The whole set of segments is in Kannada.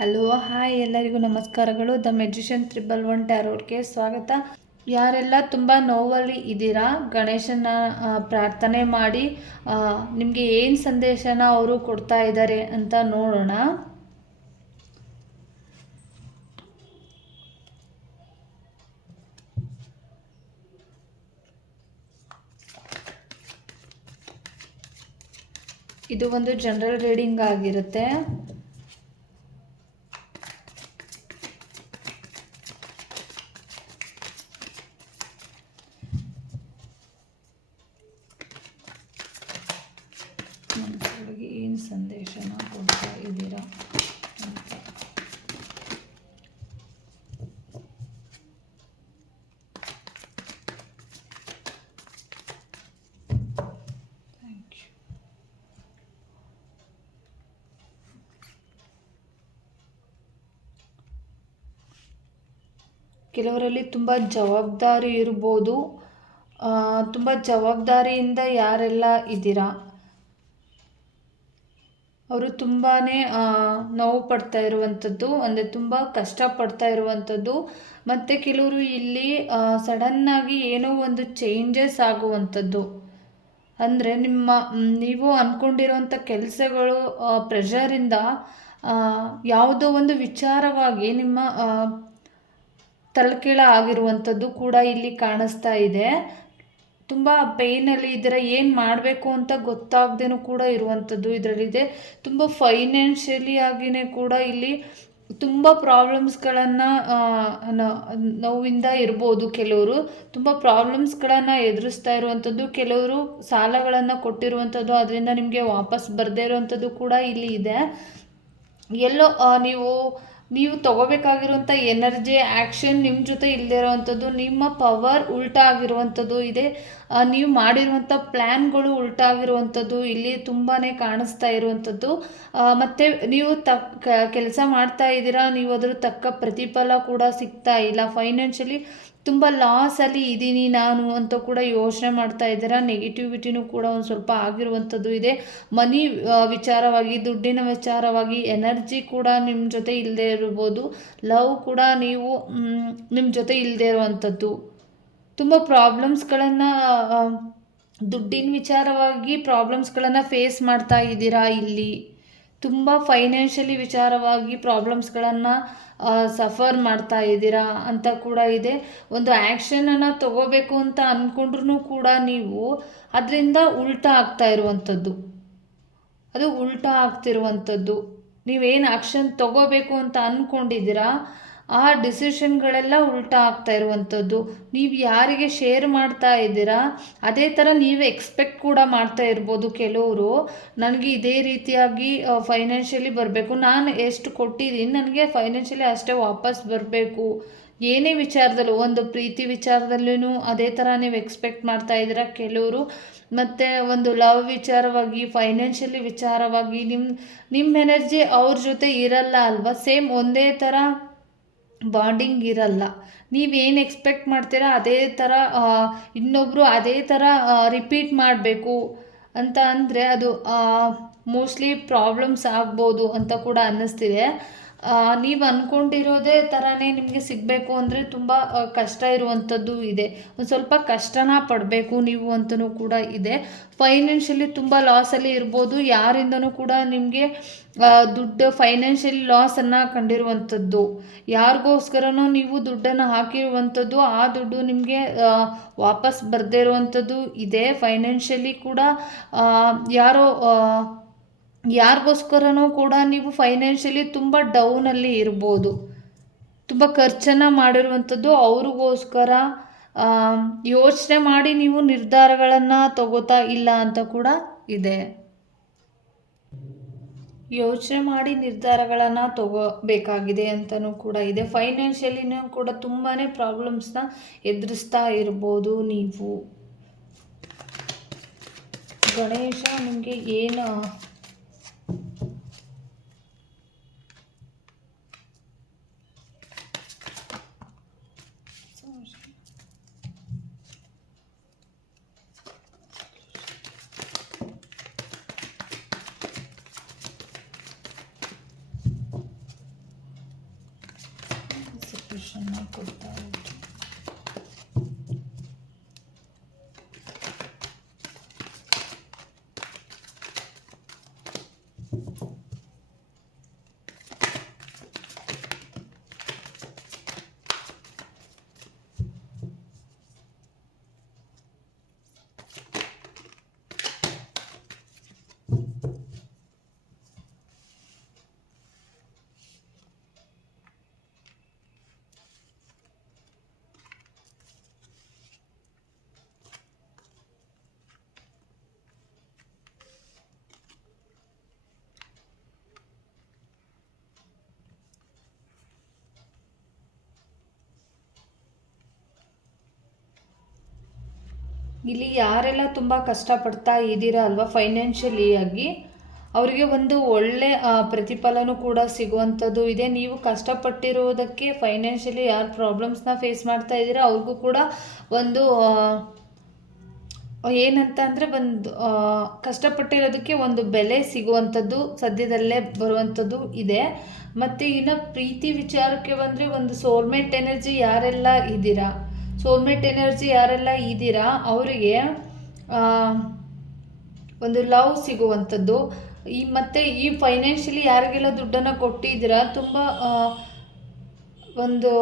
ಹಲೋ, ಹಾಯ್ ಎಲ್ಲರಿಗೂ ನಮಸ್ಕಾರಗಳು. ದ ಮೆಜಿಷಿಯನ್ ತ್ರಿಬಲ್ ಒನ್ ಟ್ಯಾರೋರ್ಗೆ ಸ್ವಾಗತ. ಯಾರೆಲ್ಲ ತುಂಬ ನೋವಲ್ಲಿ ಇದ್ದೀರಾ, ಗಣೇಶನ ಪ್ರಾರ್ಥನೆ ಮಾಡಿ ನಿಮಗೆ ಏನು ಸಂದೇಶನ ಅವರು ಕೊಡ್ತಾ ಇದ್ದಾರೆ ಅಂತ ನೋಡೋಣ. ಇದು ಒಂದು ಜನರಲ್ ರೀಡಿಂಗ್ ಆಗಿರುತ್ತೆ ಮನಸ್ಸೊಳಗೆ ಏನು ಸಂದೇಶನ ಕೊಡ್ತಾ ಇದ್ದೀರಾ ಅಂತ ಥ್ಯಾಂಕ್ ಯು ಕೆಲವರಲ್ಲಿ ತುಂಬ ಜವಾಬ್ದಾರಿ ಇರ್ಬೋದು. ತುಂಬ ಜವಾಬ್ದಾರಿಯಿಂದ ಯಾರೆಲ್ಲ ಇದ್ದೀರಾ? ಅವರು ತುಂಬಾ ನೋವು ಪಡ್ತಾ ಇರುವಂಥದ್ದು, ಅಂದರೆ ತುಂಬ ಕಷ್ಟಪಡ್ತಾ ಇರುವಂಥದ್ದು. ಮತ್ತು ಕೆಲವರು ಇಲ್ಲಿ ಸಡನ್ನಾಗಿ ಏನೋ ಒಂದು ಚೇಂಜಸ್ ಆಗುವಂಥದ್ದು. ಅಂದರೆ ನಿಮ್ಮ ನೀವು ಅಂದ್ಕೊಂಡಿರುವಂಥ ಕೆಲಸಗಳು ಪ್ರೆಷರಿಂದ ಯಾವುದೋ ಒಂದು ವಿಚಾರವಾಗಿ ನಿಮ್ಮ ತಲೆಕೀಳ ಆಗಿರುವಂಥದ್ದು ಕೂಡ ಇಲ್ಲಿ ಕಾಣಿಸ್ತಾ ಇದೆ. ತುಂಬ ಪೇಯ್ನಲ್ಲಿ ಇದರ ಏನು ಮಾಡಬೇಕು ಅಂತ ಗೊತ್ತಾಗ್ದೇನೂ ಕೂಡ ಇರುವಂಥದ್ದು ಇದರಲ್ಲಿದೆ. ತುಂಬ ಫೈನಾನ್ಷಿಯಲಿ ಆಗಿನೇ ಕೂಡ ಇಲ್ಲಿ ತುಂಬ ಪ್ರಾಬ್ಲಮ್ಸ್ಗಳನ್ನು ನೋವಿಂದ ಇರ್ಬೋದು ಕೆಲವರು. ತುಂಬ ಪ್ರಾಬ್ಲಮ್ಸ್ಗಳನ್ನು ಎದುರಿಸ್ತಾ ಇರುವಂಥದ್ದು, ಕೆಲವರು ಸಾಲಗಳನ್ನು ಕೊಟ್ಟಿರುವಂಥದ್ದು ಅದರಿಂದ ನಿಮಗೆ ವಾಪಸ್ ಬರದೇ ಇರುವಂಥದ್ದು ಕೂಡ ಇಲ್ಲಿ ಇದೆ. ಎಲ್ಲೋ ನೀವು ನೀವು ತಗೋಬೇಕಾಗಿರುವಂಥ ಎನರ್ಜಿ ಆ್ಯಕ್ಷನ್ ನಿಮ್ಮ ಜೊತೆ ಇಲ್ಲದೇ ಇರೋವಂಥದ್ದು, ನಿಮ್ಮ ಪವರ್ ಉಲ್ಟಾ ಆಗಿರುವಂಥದ್ದು ಇದೆ. ನೀವು ಮಾಡಿರುವಂಥ ಪ್ಲ್ಯಾನ್ಗಳು ಉಲ್ಟಾ ಆಗಿರುವಂಥದ್ದು ಇಲ್ಲಿ ತುಂಬಾ ಕಾಣಿಸ್ತಾ ಇರುವಂಥದ್ದು. ಮತ್ತು ಮತ್ತೆ ನೀವು ತಕ್ಕ ಕೆಲಸ ಮಾಡ್ತಾ ಇದ್ದೀರಾ, ನೀವು ಅದರ ತಕ್ಕ ಪ್ರತಿಫಲ ಕೂಡ ಸಿಗ್ತಾ ಇಲ್ಲ. ಫೈನಾನ್ಷಿಯಲಿ ತುಂಬ ಲಾಸಲ್ಲಿ ಇದ್ದೀನಿ ನಾನು ಅಂತ ಕೂಡ ಯೋಚನೆ ಮಾಡ್ತಾ ಇದ್ದೀರಾ? ನೆಗೆಟಿವಿಟಿನೂ ಕೂಡ ಒಂದು ಸ್ವಲ್ಪ ಆಗಿರುವಂಥದ್ದು ಇದೆ. ಮನಿ ವಿಚಾರವಾಗಿ, ದುಡ್ಡಿನ ವಿಚಾರವಾಗಿ ಎನರ್ಜಿ ಕೂಡ ನಿಮ್ಮ ಜೊತೆ ಇಲ್ಲದೆ ಇರ್ಬೋದು. ಲವ್ ಕೂಡ ನೀವು ನಿಮ್ಮ ಜೊತೆ ಇಲ್ಲದೆ ಇರುವಂಥದ್ದು. ತುಂಬ ಪ್ರಾಬ್ಲಮ್ಸ್ಗಳನ್ನು ದುಡ್ಡಿನ ವಿಚಾರವಾಗಿ ಪ್ರಾಬ್ಲಮ್ಸ್ಗಳನ್ನು ಫೇಸ್ ಮಾಡ್ತಾ ಇದ್ದೀರಾ ಇಲ್ಲಿ? ತುಂಬ ಫೈನಾನ್ಷಿಯಲಿ ವಿಚಾರವಾಗಿ ಪ್ರಾಬ್ಲಮ್ಸ್ಗಳನ್ನು ಸಫರ್ ಮಾಡ್ತಾ ಇದ್ದೀರಾ ಅಂತ ಕೂಡ ಇದೆ. ಒಂದು ಆ್ಯಕ್ಷನನ್ನು ತಗೋಬೇಕು ಅಂತ ಅಂದ್ಕೊಂಡ್ರೂ ಕೂಡ ನೀವು ಅದರಿಂದ ಉಲ್ಟಾ ಆಗ್ತಾ ಇರುವಂಥದ್ದು. ಅದು ಉಲ್ಟಾ ಆಗ್ತಿರುವಂಥದ್ದು. ನೀವೇನು ಆಕ್ಷನ್ ತಗೋಬೇಕು ಅಂತ ಅಂದ್ಕೊಂಡಿದ್ದೀರಾ ಆ ಡಿಸಿಷನ್ಗಳೆಲ್ಲ ಉಲ್ಟಾ ಆಗ್ತಾ ಇರುವಂಥದ್ದು. ನೀವು ಯಾರಿಗೆ ಶೇರ್ ಮಾಡ್ತಾ ಇದ್ದೀರಾ, ಅದೇ ಥರ ನೀವು ಎಕ್ಸ್ಪೆಕ್ಟ್ ಕೂಡ ಮಾಡ್ತಾ ಇರ್ಬೋದು ಕೆಲವರು. ನನಗೆ ಇದೇ ರೀತಿಯಾಗಿ ಫೈನಾನ್ಷಿಯಲಿ ಬರಬೇಕು. ನಾನು ಎಷ್ಟು ಕೊಟ್ಟಿದ್ದೀನಿ, ನನಗೆ ಫೈನಾನ್ಷಿಯಲಿ ಅಷ್ಟೇ ವಾಪಸ್ ಬರಬೇಕು. ಏನೇ ವಿಚಾರದಲ್ಲೂ, ಒಂದು ಪ್ರೀತಿ ವಿಚಾರದಲ್ಲೂ ಅದೇ ಥರ ನೀವು ಎಕ್ಸ್ಪೆಕ್ಟ್ ಮಾಡ್ತಾ ಇದ್ದೀರಾ ಕೆಲವರು. ಮತ್ತು ಒಂದು ಲವ್ ವಿಚಾರವಾಗಿ, ಫೈನಾನ್ಷಿಯಲಿ ವಿಚಾರವಾಗಿ ನಿಮ್ಮ ನಿಮ್ಮ ಎನರ್ಜಿ ಅವ್ರ ಜೊತೆ ಇರಲ್ಲ ಅಲ್ವಾ? ಸೇಮ್ ಒಂದೇ ಥರ ಬಾಂಡಿಂಗ್ ಇರಲ್ಲ. ನೀವೇನು ಎಕ್ಸ್ಪೆಕ್ಟ್ ಮಾಡ್ತೀರಾ ಅದೇ ಥರ ಇನ್ನೊಬ್ಬರು ಅದೇ ಥರ ರಿಪೀಟ್ ಮಾಡಬೇಕು ಅಂತ ಅಂದರೆ ಅದು ಮೋಸ್ಟ್ಲಿ ಪ್ರಾಬ್ಲಮ್ಸ್ ಆಗ್ಬೋದು ಅಂತ ಕೂಡ ಅನ್ನಿಸ್ತಿದೆ. ನೀವು ಅಂದ್ಕೊಂಡಿರೋದೇ ಥರನೇ ನಿಮಗೆ ಸಿಗಬೇಕು ಅಂದರೆ ತುಂಬ ಕಷ್ಟ ಇರುವಂಥದ್ದು ಇದೆ. ಒಂದು ಸ್ವಲ್ಪ ಕಷ್ಟನ ಪಡಬೇಕು ನೀವು ಅಂತಲೂ ಕೂಡ ಇದೆ. ಫೈನಾನ್ಷಿಯಲಿ ತುಂಬ ಲಾಸಲ್ಲಿ ಇರ್ಬೋದು. ಯಾರಿಂದನೂ ಕೂಡ ನಿಮಗೆ ದುಡ್ಡು ಫೈನಾನ್ಷಿಯಲಿ ಲಾಸನ್ನು ಕಂಡಿರುವಂಥದ್ದು ಯಾರಿಗೋಸ್ಕರನೂ ನೀವು ದುಡ್ಡನ್ನು ಹಾಕಿರುವಂಥದ್ದು ಆ ದುಡ್ಡು ನಿಮಗೆ ವಾಪಸ್ ಬರದೇ ಇರುವಂಥದ್ದು ಇದೆ. ಫೈನಾನ್ಷಿಯಲಿ ಕೂಡ ಯಾರೋ ಯಾರಿಗೋಸ್ಕರನೂ ಕೂಡ ನೀವು ಫೈನಾನ್ಷಿಯಲಿ ತುಂಬ ಡೌನಲ್ಲಿ ಇರ್ಬೋದು. ತುಂಬ ಖರ್ಚನ್ನು ಮಾಡಿರುವಂಥದ್ದು ಅವ್ರಿಗೋಸ್ಕರ ಯೋಚನೆ ಮಾಡಿ ನೀವು ನಿರ್ಧಾರಗಳನ್ನು ತಗೋತಾ ಇಲ್ಲ ಅಂತ ಕೂಡ ಇದೆ. ಯೋಚನೆ ಮಾಡಿ ನಿರ್ಧಾರಗಳನ್ನು ತಗೋಬೇಕಾಗಿದೆ ಅಂತಲೂ ಕೂಡ ಇದೆ. ಫೈನಾನ್ಷಿಯಲಿನೂ ಕೂಡ ತುಂಬಾ ಪ್ರಾಬ್ಲಮ್ಸ್ನ ಎದುರಿಸ್ತಾ ಇರ್ಬೋದು ನೀವು. ಗಣೇಶ, ನಿಮಗೆ ಏನು ಇನ್ಸ್ಟ್ರಕ್ಷನ್ನ ಕೊಡ್ತಾ ಇದ್ರು ಇಲ್ಲಿ ಯಾರೆಲ್ಲ ತುಂಬ ಕಷ್ಟಪಡ್ತಾ ಇದ್ದೀರಾ ಅಲ್ವಾ ಫೈನಾನ್ಷಿಯಲಿ ಆಗಿ, ಅವರಿಗೆ ಒಂದು ಒಳ್ಳೆ ಪ್ರತಿಫಲನೂ ಕೂಡ ಸಿಗುವಂಥದ್ದು ಇದೆ. ನೀವು ಕಷ್ಟಪಟ್ಟಿರುವುದಕ್ಕೆ ಫೈನಾನ್ಷಿಯಲಿ ಯಾರು ಪ್ರಾಬ್ಲಮ್ಸ್ನ ಫೇಸ್ ಮಾಡ್ತಾ ಇದ್ದೀರಾ, ಅವ್ರಿಗೂ ಕೂಡ ಒಂದು ಏನಂತ ಅಂದರೆ ಒಂದು ಕಷ್ಟಪಟ್ಟಿರೋದಕ್ಕೆ ಒಂದು ಬೆಲೆ ಸಿಗುವಂಥದ್ದು ಸದ್ಯದಲ್ಲೇ ಬರುವಂಥದ್ದು ಇದೆ. ಮತ್ತು ಇನ್ನು ಪ್ರೀತಿ ವಿಚಾರಕ್ಕೆ ಬಂದರೆ ಒಂದು ಸೋಲ್ಮೇಟ್ ಎನರ್ಜಿ ಯಾರೆಲ್ಲ ಇದ್ದೀರಾ ಸೋಲ್ಮೇಟ್ ಎನರ್ಜಿ ಯಾರೆಲ್ಲ ಇದ್ದೀರಾ, ಅವರಿಗೆ ಒಂದು ಲವ್ ಸಿಗುವಂಥದ್ದು. ಈ ಮತ್ತು ಈ ಫೈನಾನ್ಷಿಯಲಿ ಯಾರಿಗೆಲ್ಲ ದುಡ್ಡನ್ನು ಕೊಟ್ಟಿದ್ದೀರಾ, ತುಂಬ ಒಂದು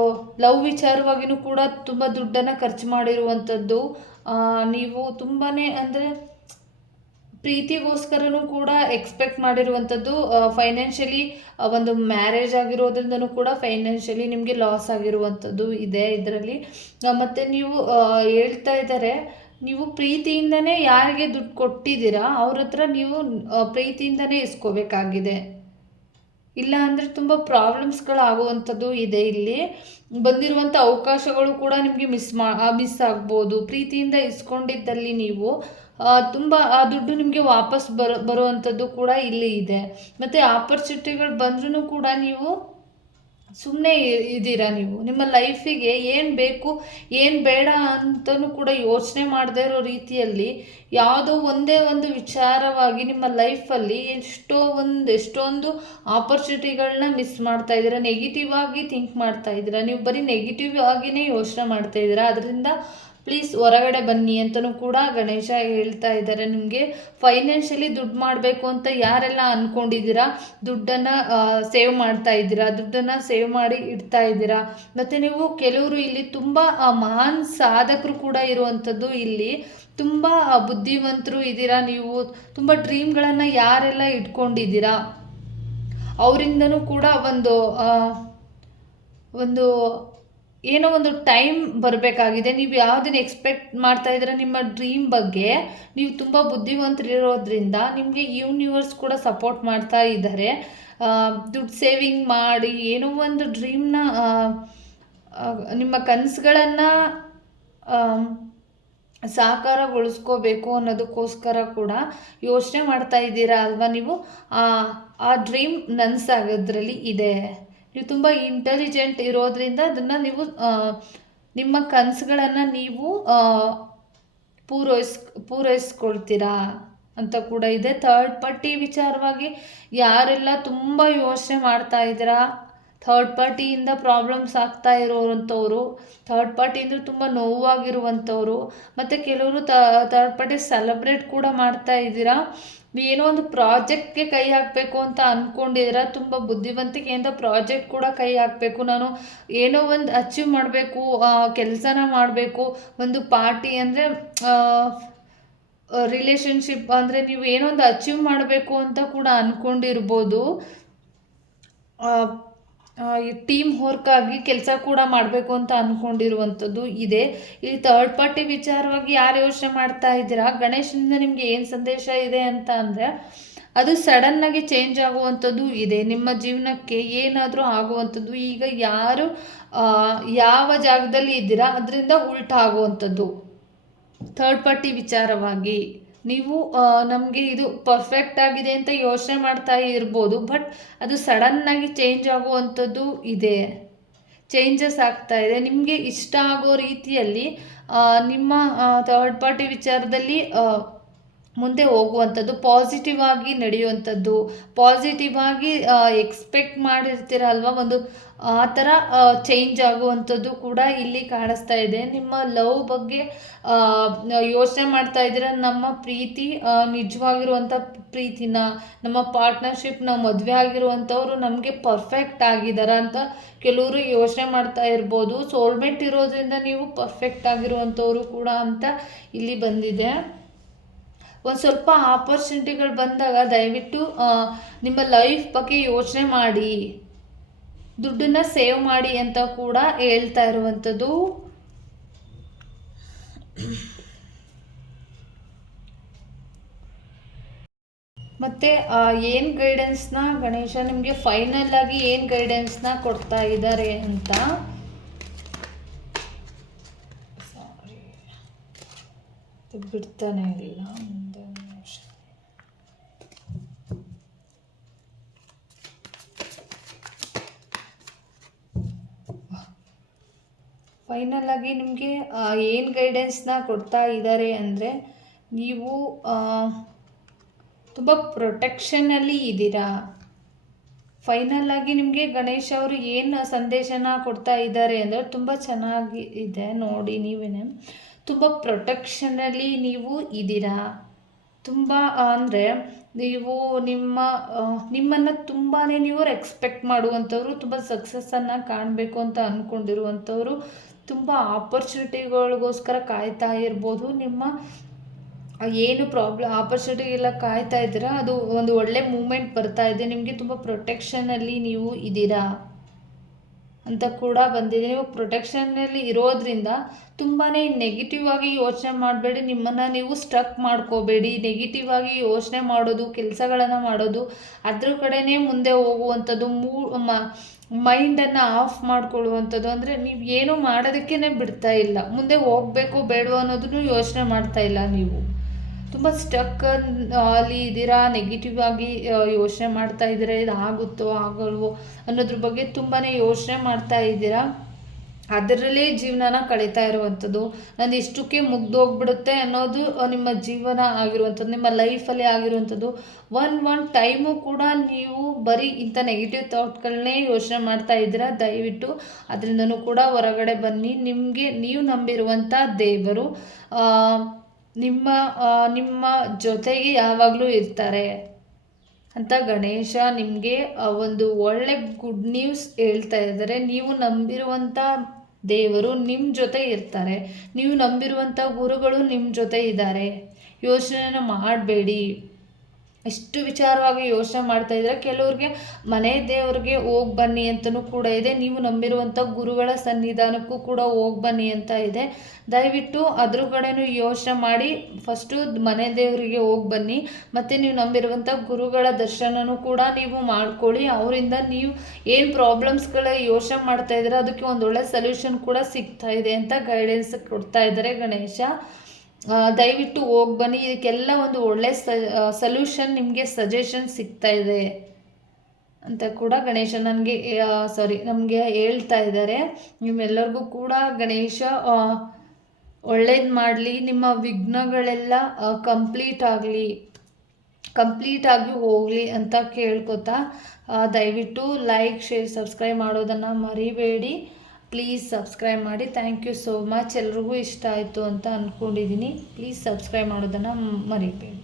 ಲವ್ ವಿಚಾರವಾಗಿಯೂ ಕೂಡ ತುಂಬ ದುಡ್ಡನ್ನು ಖರ್ಚು ಮಾಡಿರುವಂಥದ್ದು. ನೀವು ತುಂಬಾ ಅಂದರೆ ಪ್ರೀತಿಗೋಸ್ಕರನೂ ಕೂಡ ಎಕ್ಸ್ಪೆಕ್ಟ್ ಮಾಡಿರುವಂಥದ್ದು ಫೈನಾನ್ಷಿಯಲಿ ಒಂದು ಮ್ಯಾರೇಜ್ ಆಗಿರೋದ್ರಿಂದನೂ ಕೂಡ ಫೈನಾನ್ಷಿಯಲಿ ನಿಮಗೆ ಲಾಸ್ ಆಗಿರುವಂಥದ್ದು ಇದೆ ಇದರಲ್ಲಿ. ಮತ್ತು ನೀವು ಹೇಳ್ತಾ ಇದ್ದಾರೆ, ನೀವು ಪ್ರೀತಿಯಿಂದನೇ ಯಾರಿಗೆ ದುಡ್ಡು ಕೊಟ್ಟಿದ್ದೀರಾ, ಅವ್ರ ಹತ್ರ ನೀವು ಪ್ರೀತಿಯಿಂದನೇ ಇಸ್ಕೋಬೇಕಾಗಿದೆ. ಇಲ್ಲ ಅಂದರೆ ತುಂಬ ಪ್ರಾಬ್ಲಮ್ಸ್ಗಳಾಗುವಂಥದ್ದು ಇದೆ ಇಲ್ಲಿ. ಬಂದಿರುವಂಥ ಅವಕಾಶಗಳು ಕೂಡ ನಿಮಗೆ ಮಿಸ್ ಮಾ ಮಿಸ್ ಆಗ್ಬೋದು. ಪ್ರೀತಿಯಿಂದ ಇಸ್ಕೊಂಡಿದ್ದಲ್ಲಿ ನೀವು ತುಂಬ ಆ ದುಡ್ಡು ನಿಮಗೆ ವಾಪಸ್ ಬರೋ ಬರುವಂಥದ್ದು ಕೂಡ ಇಲ್ಲಿ ಇದೆ. ಮತ್ತು ಆಪರ್ಚುನಿಟಿಗಳು ಬಂದ್ರೂ ಕೂಡ ನೀವು ಸುಮ್ಮನೆ ಇದ್ದೀರಾ ನೀವು? ನಿಮ್ಮ ಲೈಫಿಗೆ ಏನು ಬೇಕು, ಏನು ಬೇಡ ಅಂತಲೂ ಕೂಡ ಯೋಚನೆ ಮಾಡದೇ ಇರೋ ರೀತಿಯಲ್ಲಿ ಯಾವುದೋ ಒಂದೇ ಒಂದು ವಿಚಾರವಾಗಿ ನಿಮ್ಮ ಲೈಫಲ್ಲಿ ಎಷ್ಟೋ ಒಂದು, ಎಷ್ಟೊಂದು ಆಪರ್ಚುನಿಟಿಗಳನ್ನ ಮಿಸ್ ಮಾಡ್ತಾ ಇದ್ದೀರಾ ನೆಗೆಟಿವ್ ಆಗಿ ಥಿಂಕ್ ಮಾಡ್ತಾ ಇದ್ದೀರಾ, ನೀವು ಬರೀ ನೆಗೆಟಿವ್ ಆಗಿನೇ ಯೋಚನೆ ಮಾಡ್ತಾ ಇದ್ದೀರಾ, ಅದರಿಂದ ಪ್ಲೀಸ್ ಹೊರಗಡೆ ಬನ್ನಿ ಅಂತಲೂ ಕೂಡ ಗಣೇಶ ಹೇಳ್ತಾ ಇದ್ದಾರೆ. ನಿಮಗೆ ಫೈನಾನ್ಷಿಯಲಿ ದುಡ್ಡು ಮಾಡಬೇಕು ಅಂತ ಯಾರೆಲ್ಲ ಅಂದ್ಕೊಂಡಿದ್ದೀರಾ ದುಡ್ಡನ್ನು ಸೇವ್ ಮಾಡ್ತಾ ಇದ್ದೀರಾ? ದುಡ್ಡನ್ನು ಸೇವ್ ಮಾಡಿ ಇಡ್ತಾ ಇದ್ದೀರಾ? ಮತ್ತು ನೀವು ಕೆಲವರು ಇಲ್ಲಿ ತುಂಬ ಮಹಾನ್ ಸಾಧಕರು ಕೂಡ ಇರುವಂಥದ್ದು ಇಲ್ಲಿ. ತುಂಬ ಬುದ್ಧಿವಂತರು ಇದ್ದೀರಾ ನೀವು? ತುಂಬ ಡ್ರೀಮ್ಗಳನ್ನು ಯಾರೆಲ್ಲ ಇಟ್ಕೊಂಡಿದ್ದೀರಾ? ಅವರಿಂದನೂ ಕೂಡ ಒಂದು ಒಂದು ಏನೋ ಒಂದು ಟೈಮ್ ಬರಬೇಕಾಗಿದೆ. ನೀವು ಯಾವುದನ್ನು ಎಕ್ಸ್ಪೆಕ್ಟ್ ಮಾಡ್ತಾ ಇದ್ದೀರ ನಿಮ್ಮ ಡ್ರೀಮ್ ಬಗ್ಗೆ. ನೀವು ತುಂಬ ಬುದ್ಧಿವಂತರಿರೋದ್ರಿಂದ ನಿಮಗೆ ಯೂನಿವರ್ಸ್ ಕೂಡ ಸಪೋರ್ಟ್ ಮಾಡ್ತಾ ಇದ್ದಾರೆ. ದುಡ್ಡು ಸೇವಿಂಗ್ ಮಾಡಿ ಏನೋ ಒಂದು ಡ್ರೀಮ್ನ ನಿಮ್ಮ ಕನಸುಗಳನ್ನು ಸಾಕಾರಗೊಳಿಸ್ಕೋಬೇಕು ಅನ್ನೋದಕ್ಕೋಸ್ಕರ ಕೂಡ ಯೋಚನೆ ಮಾಡ್ತಾ ಇದ್ದೀರಾ ಅಲ್ವಾ ನೀವು? ಆ ಡ್ರೀಮ್ ನನಸಾಗೋದ್ರಲ್ಲಿ ಇದೆ. ನೀವು ತುಂಬ ಇಂಟೆಲಿಜೆಂಟ್ ಇರೋದ್ರಿಂದ ಅದನ್ನು ನೀವು ನಿಮ್ಮ ಕನಸುಗಳನ್ನು ನೀವು ಪೂರೈಸ್, ಪೂರೈಸ್ಕೊಳ್ತೀರಾ ಅಂತ ಕೂಡ ಇದೆ. ಥರ್ಡ್ ಪಾರ್ಟಿ ವಿಚಾರವಾಗಿ ಯಾರೆಲ್ಲ ತುಂಬ ಯೋಚನೆ ಮಾಡ್ತಾ ಇದ್ದೀರಾ ಥರ್ಡ್ ಪಾರ್ಟಿಯಿಂದ ಪ್ರಾಬ್ಲಮ್ಸ್ ಆಗ್ತಾ ಇರೋವಂಥವ್ರು ಥರ್ಡ್ ಪಾರ್ಟಿಯಿಂದ ತುಂಬ ನೋವಾಗಿರುವಂಥವ್ರು, ಮತ್ತು ಕೆಲವರು ಥರ್ಡ್ ಪಾರ್ಟಿ ಸೆಲೆಬ್ರೇಟ್ ಕೂಡ ಮಾಡ್ತಾ ಇದ್ದೀರಾ ಏನೋ ಒಂದು ಪ್ರಾಜೆಕ್ಟ್ಗೆ ಕೈ ಹಾಕಬೇಕು ಅಂತ ಅಂದ್ಕೊಂಡಿದ್ರೆ ತುಂಬ ಬುದ್ಧಿವಂತಿಕೆಯಿಂದ ಪ್ರಾಜೆಕ್ಟ್ ಕೂಡ ಕೈ ಹಾಕಬೇಕು. ನಾನು ಏನೋ ಒಂದು ಅಚೀವ್ ಮಾಡಬೇಕು ಕೆಲಸನ ಮಾಡಬೇಕು. ಒಂದು ಪಾರ್ಟಿ ಅಂದರೆ ರಿಲೇಶನ್ಶಿಪ್ ಅಂದರೆ ನೀವು ಏನೋ ಒಂದು ಅಚೀವ್ ಮಾಡಬೇಕು ಅಂತ ಕೂಡ ಅಂದ್ಕೊಂಡಿರ್ಬೋದು ಟೀಮ್ ವರ್ಕ್ ಆಗಿ ಕೆಲಸ ಕೂಡ ಮಾಡಬೇಕು ಅಂತ ಅಂದ್ಕೊಂಡಿರುವಂಥದ್ದು ಇದೆ. ಈ ಥರ್ಡ್ ಪಾರ್ಟಿ ವಿಚಾರವಾಗಿ ಯಾರು ಯೋಚನೆ ಮಾಡ್ತಾ ಇದ್ದೀರಾ? ಗಣೇಶನಿಂದ ನಿಮಗೆ ಏನು ಸಂದೇಶ ಇದೆ ಅಂತ ಅಂದರೆ, ಅದು ಸಡನ್ನಾಗಿ ಚೇಂಜ್ ಆಗುವಂಥದ್ದು ಇದೆ. ನಿಮ್ಮ ಜೀವನಕ್ಕೆ ಏನಾದರೂ ಆಗುವಂಥದ್ದು, ಈಗ ಯಾರು ಯಾವ ಜಾಗದಲ್ಲಿ ಇದ್ದೀರಾ, ಅದರಿಂದ ಉಲ್ಟಾ ಆಗುವಂಥದ್ದು. ಥರ್ಡ್ ಪಾರ್ಟಿ ವಿಚಾರವಾಗಿ. ನೀವು ನಮಗೆ ಇದು ಪರ್ಫೆಕ್ಟ್ ಆಗಿದೆ ಅಂತ ಯೋಚನೆ ಮಾಡ್ತಾ ಇರ್ಬೋದು ಬಟ್ ಅದು ಸಡನ್ನಾಗಿ ಚೇಂಜ್ ಆಗುವಂಥದ್ದು ಇದೆ. ಚೇಂಜಸ್ ಆಗ್ತಾ ಇದೆ. ನಿಮಗೆ ಇಷ್ಟ ಆಗೋ ರೀತಿಯಲ್ಲಿ ನಿಮ್ಮ ಥರ್ಡ್ ಪಾರ್ಟಿ ವಿಚಾರದಲ್ಲಿ ಮುಂದೆ ಹೋಗುವಂಥದ್ದು ಪಾಸಿಟಿವ್ ಆಗಿ ನಡೆಯುವಂಥದ್ದು ಪಾಸಿಟಿವ್ ಆಗಿ ಎಕ್ಸ್ಪೆಕ್ಟ್ ಮಾಡಿರ್ತೀರಲ್ವ ಒಂದು, ಆ ಥರ ಚೇಂಜ್ ಆಗುವಂಥದ್ದು ಕೂಡ ಇಲ್ಲಿ ಕಾಣಿಸ್ತಾ ಇದೆ. ನಿಮ್ಮ ಲವ್ ಬಗ್ಗೆ ಯೋಚನೆ ಮಾಡ್ತಾ ಇದ್ದೀರ? ನಮ್ಮ ಪ್ರೀತಿ ನಿಜವಾಗಿರುವಂಥ ಪ್ರೀತಿನ, ನಮ್ಮ ಪಾರ್ಟ್ನರ್ಶಿಪ್ ನಾವು ಮದುವೆ ಆಗಿರುವಂಥವ್ರು ನಮಗೆ ಪರ್ಫೆಕ್ಟ್ ಆಗಿದ್ದಾರೆ ಅಂತ ಕೆಲವರು ಯೋಚನೆ ಮಾಡ್ತಾ ಇರ್ಬೋದು. ಸೋಲ್ಮೆಂಟ್ ಇರೋದ್ರಿಂದ ನೀವು ಪರ್ಫೆಕ್ಟ್ ಆಗಿರುವಂಥವ್ರು ಕೂಡ ಅಂತ ಇಲ್ಲಿ ಬಂದಿದೆ. ಒಂದು ಸ್ವಲ್ಪ ಆಪರ್ಚುನಿಟಿಗಳು ಬಂದಾಗ ದಯವಿಟ್ಟು ನಿಮ್ಮ ಲೈಫ್ ಬಗ್ಗೆ ಯೋಚನೆ ಮಾಡಿ. ದುಡ್ಡನ್ನ ಸೇವ್ ಮಾಡಿ ಅಂತ ಕೂಡ ಹೇಳ್ತಾ ಇರುವಂಥದ್ದು. ಮತ್ತು ಏನು ಗೈಡೆನ್ಸ್ನ ಗಣೇಶ ನಿಮಗೆ ಫೈನಲ್ ಆಗಿ ಏನು ಗೈಡೆನ್ಸ್ನ ಕೊಡ್ತಾ ಇದ್ದಾರೆ ಅಂತ. ಸಾರಿ ಬಿಡ್ತಾನೆ ಇಲ್ಲ. ಮುಂದೆ ಫೈನಲ್ ಆಗಿ ನಿಮಗೆ ಏನು ಗೈಡೆನ್ಸ್ನ ಕೊಡ್ತಾ ಇದ್ದಾರೆ ಅಂದರೆ ನೀವು ತುಂಬ ಪ್ರೊಟೆಕ್ಷನಲ್ಲಿ ಇದ್ದೀರಾ. ಫೈನಲ್ ಆಗಿ ನಿಮಗೆ ಗಣೇಶ್ ಅವರು ಏನು ಸಂದೇಶನ ಕೊಡ್ತಾ ಇದ್ದಾರೆ ಅಂದರೆ ತುಂಬ ಚೆನ್ನಾಗಿ ಇದೆ ನೋಡಿ ನೀವೇನೆ. ತುಂಬ ಪ್ರೊಟೆಕ್ಷನಲ್ಲಿ ನೀವು ಇದ್ದೀರಾ. ತುಂಬ, ಅಂದರೆ ನೀವು ನಿಮ್ಮ ನಿಮ್ಮನ್ನು ತುಂಬಾ ನೀವು ಎಕ್ಸ್ಪೆಕ್ಟ್ ಮಾಡುವಂಥವ್ರು, ತುಂಬ ಸಕ್ಸಸ್ಸನ್ನು ಕಾಣಬೇಕು ಅಂತ ಅಂದ್ಕೊಂಡಿರುವಂಥವ್ರು ತುಂಬ ಆಪರ್ಚುನಿಟಿಗಳಿಗೋಸ್ಕರ ಕಾಯ್ತಾ ಇರ್ಬೋದು. ನಿಮ್ಮ ಏನು ಪ್ರಾಬ್ಲಮ್ ಆಪರ್ಚುನಿಟಿ ಎಲ್ಲ ಕಾಯ್ತಾ ಇದ್ದೀರಾ? ಅದು ಒಂದು ಒಳ್ಳೆ ಮೂಮೆಂಟ್ ಬರ್ತಾ ಇದೆ. ನಿಮಗೆ ತುಂಬ ಪ್ರೊಟೆಕ್ಷನಲ್ಲಿ ನೀವು ಇದ್ದೀರಾ? ಅಂತ ಕೂಡ ಬಂದಿದೆ. ನೀವು ಪ್ರೊಟೆಕ್ಷನ್ನಲ್ಲಿ ಇರೋದ್ರಿಂದ ತುಂಬಾ ನೆಗೆಟಿವ್ ಆಗಿ ಯೋಚನೆ ಮಾಡಬೇಡಿ. ನಿಮ್ಮನ್ನು ನೀವು ಸ್ಟ್ರಕ್ ಮಾಡ್ಕೋಬೇಡಿ. ನೆಗೆಟಿವ್ ಆಗಿ ಯೋಚನೆ ಮಾಡೋದು, ಕೆಲಸಗಳನ್ನು ಮಾಡೋದು, ಅದ್ರ ಕಡೆನೇ ಮುಂದೆ ಹೋಗುವಂಥದ್ದು ಮೂ ಮೈಂಡನ್ನು ಆಫ್ ಮಾಡ್ಕೊಳ್ಳುವಂಥದ್ದು. ಅಂದರೆ ನೀವು ಏನೂ ಮಾಡೋದಕ್ಕೇ ಬಿಡ್ತಾ ಇಲ್ಲ. ಮುಂದೆ ಹೋಗಬೇಕು ಬೇಡವೋ ಅನ್ನೋದನ್ನು ಯೋಚನೆ ಮಾಡ್ತಾ ಇಲ್ಲ ನೀವು. ತುಂಬ ಸ್ಟಕ್ ಅಲ್ಲಿ ಇದ್ದೀರಾ ನೆಗೆಟಿವ್ ಆಗಿ ಯೋಚನೆ ಮಾಡ್ತಾ ಇದ್ದೀರಾ ಇದು ಆಗುತ್ತೋ ಆಗಲ್ವೋ ಅನ್ನೋದ್ರ ಬಗ್ಗೆ ತುಂಬಾ ಯೋಚನೆ ಮಾಡ್ತಾ ಇದ್ದೀರಾ. ಅದರಲ್ಲೇ ಜೀವನನ ಕಳೀತಾ ಇರುವಂಥದ್ದು. ನಾನು ಇಷ್ಟಕ್ಕೆ ಮುಗ್ದೋಗ್ಬಿಡುತ್ತೆ ಅನ್ನೋದು ನಿಮ್ಮ ಜೀವನ ಆಗಿರುವಂಥದ್ದು, ನಿಮ್ಮ ಲೈಫಲ್ಲಿ ಆಗಿರುವಂಥದ್ದು. ಒನ್ ಒನ್ ಟೈಮು ಕೂಡ ನೀವು ಬರೀ ಇಂಥ ನೆಗೆಟಿವ್ ಥಾಟ್ಗಳನ್ನೇ ಯೋಚನೆ ಮಾಡ್ತಾ ಇದ್ದೀರಾ? ದಯವಿಟ್ಟು ಅದರಿಂದನೂ ಕೂಡ ಹೊರಗಡೆ ಬನ್ನಿ. ನಿಮಗೆ, ನೀವು ನಂಬಿರುವಂಥ ದೇವರು ನಿಮ್ಮ ನಿಮ್ಮ ಜೊತೆಗೆ ಯಾವಾಗಲೂ ಇರ್ತಾರೆ. ಅಂತ ಗಣೇಶ ನಿಮಗೆ ಒಂದು ಒಳ್ಳೆ ಗುಡ್ ನ್ಯೂಸ್ ಹೇಳ್ತಾ ಇದ್ದಾರೆ. ನೀವು ನಂಬಿರುವಂಥ ದೇವರು ನಿಮ್ಮ ಜೊತೆ ಇರ್ತಾರೆ. ನೀವು ನಂಬಿರುವಂಥ ಗುರುಗಳು ನಿಮ್ಮ ಜೊತೆ ಇದ್ದಾರೆ. ಯೋಚನೆನ ಮಾಡಬೇಡಿ. ಎಷ್ಟು ವಿಚಾರವಾಗಿ ಯೋಚನೆ ಮಾಡ್ತಾ ಇದ್ರೆ ಕೆಲವ್ರಿಗೆ ಮನೆ ದೇವ್ರಿಗೆ ಹೋಗಿ ಬನ್ನಿ ಅಂತಲೂ ಕೂಡ ಇದೆ. ನೀವು ನಂಬಿರುವಂಥ ಗುರುಗಳ ಸನ್ನಿಧಾನಕ್ಕೂ ಕೂಡ ಹೋಗಿ ಬನ್ನಿ ಅಂತ ಇದೆ. ದಯವಿಟ್ಟು ಅದ್ರ ಕಡೆನೂ ಯೋಚನೆ ಮಾಡಿ. ಫಸ್ಟು ಮನೆ ದೇವರಿಗೆ ಹೋಗಿ ಬನ್ನಿ. ಮತ್ತು ನೀವು ನಂಬಿರುವಂಥ ಗುರುಗಳ ದರ್ಶನನೂ ಕೂಡ ನೀವು ಮಾಡ್ಕೊಳ್ಳಿ. ಅವರಿಂದ ನೀವು ಏನು ಪ್ರಾಬ್ಲಮ್ಸ್ಗಳ ಯೋಚನೆ ಮಾಡ್ತಾ ಇದ್ದೀರಾ ಅದಕ್ಕೆ ಒಂದೊಳ್ಳೆ ಸೊಲ್ಯೂಷನ್ ಕೂಡ ಸಿಗ್ತಾ ಇದೆ ಅಂತ ಗೈಡೆನ್ಸ್ ಕೊಡ್ತಾ ಇದ್ದಾರೆ ಗಣೇಶ. ದಯವಿಟ್ಟು ಹೋಗಿ ಬನ್ನಿ. ಇದಕ್ಕೆಲ್ಲ ಒಂದು ಒಳ್ಳೆ ಸೊಲ್ಯೂಷನ್ ನಿಮಗೆ ಸಜೆಷನ್ ಸಿಗ್ತಾ ಇದೆ ಅಂತ ಕೂಡ ಗಣೇಶ ನನಗೆ ಸಾರಿ ನಮಗೆ ಹೇಳ್ತಾ ಇದ್ದಾರೆ. ನಿಮ್ಮೆಲ್ಲರಿಗೂ ಕೂಡ ಗಣೇಶ ಒಳ್ಳೇದು ಮಾಡಲಿ. ನಿಮ್ಮ ವಿಘ್ನಗಳೆಲ್ಲ ಕಂಪ್ಲೀಟ್ ಆಗಲಿ ಕಂಪ್ಲೀಟ್ ಆಗಿ ಹೋಗಲಿ ಅಂತ ಕೇಳ್ಕೊತಾ ದಯವಿಟ್ಟು ಲೈಕ್ ಶೇರ್ ಸಬ್ಸ್ಕ್ರೈಬ್ ಮಾಡೋದನ್ನು ಮರಿಬೇಡಿ. ಪ್ಲೀಸ್ ಸಬ್ಸ್ಕ್ರೈಬ್ ಮಾಡಿ. ಥ್ಯಾಂಕ್ ಯು ಸೋ ಮಚ್ ಎಲ್ರಿಗೂ ಇಷ್ಟ ಆಯಿತು ಅಂತ ಅಂದ್ಕೊಂಡಿದ್ದೀನಿ ಪ್ಲೀಸ್ ಸಬ್ಸ್ಕ್ರೈಬ್ ಮಾಡೋದನ್ನು ಮರಿಬೇಡಿ.